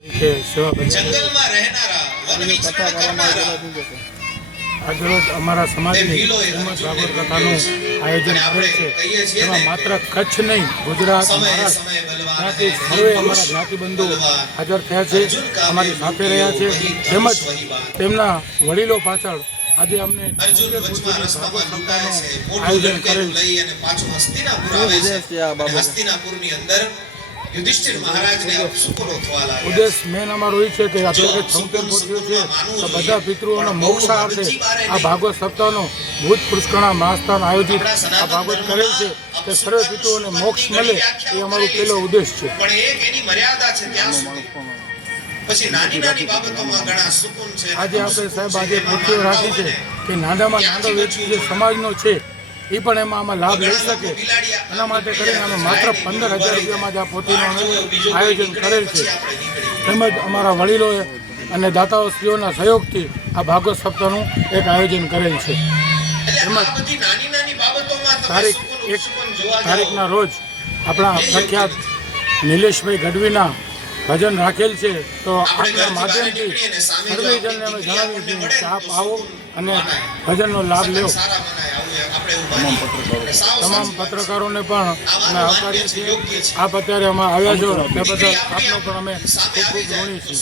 જંગલમાં રહેનારા વન વિચરણ કરનારા આજરોજ અમારા સમાજની શ્રીમદ ભાગવત કથાનું આયોજન કરેલ છે. એમાં માત્ર કચ્છ નહીં, ગુજરાત, મહારાષ્ટ્ર ત્યાંથી સર્વે અમારા જ્ઞાતિબંધુ હાજર થયા છે, અમારી સાથે રહ્યા છે. તેમજ તેમના વડીલો પાછળ આજે અમને અર્જુન વચમાં રસ્તામાં લૂંટાય છે, મોટું લંકેલું લઈ અને પાછું હસ્તિનાપુર આવે છે. હસ્તિનાપુરની અંદર યુધિષ્ઠિર મહારાજને અપસુકરો થવા લાગ્યા. ઉદ્દેશ મેન અમારો એ છે કે અત્યારે 76 પોથીઓ છે તો બધા પિતૃઓના મોક્ષાર્થે આ ભાગવત સપ્તાહનો ભૂત પુષ્કરણા મહાસ્થાન આયોજિત આ ભાગવત કરેલ છે કે સર્વે પિતૃઓને મોક્ષ મળે એ અમારો પહેલો ઉદ્દેશ છે. પણ એક એની મર્યાદા છે ત્યાં સુધી. પછી નાની નાની બાબતોમાં ઘણા સુકૂન છે. આજે આપણે સાહેબ આજે પોથીઓ રાખી છે કે નાનામાં નાનો વ્યક્તિ જે સમાજનો છે એ પણ એમાં આમાં લાભ લઈ શકે. એના માટે કરીને અમે માત્ર 15,000 રૂપિયામાં જ આ પોથીનું અમે આયોજન કરેલ છે. તેમજ અમારા વડીલોએ અને દાતાઓશ્રીઓના સહયોગથી આ ભાગવત સપ્તાહનું એક આયોજન કરેલ છે. તેમજ તારીખના રોજ આપણા પ્રખ્યાત નિલેશભાઈ ગઢવીના ભજન રાખેલ છે. તો આપણા માધ્યમથી સર્વેજનને અમે જણાવીએ છીએ કે આપ આવો અને ભજનનો લાભ લેવો. તમામ પત્રકારોને પણ અમે આવકારીએ છીએ. આપ અત્યારે અમે આવ્યા છો તે બદલ આપનો પણ અમે ખૂબ ખૂબ ઋણી છીએ.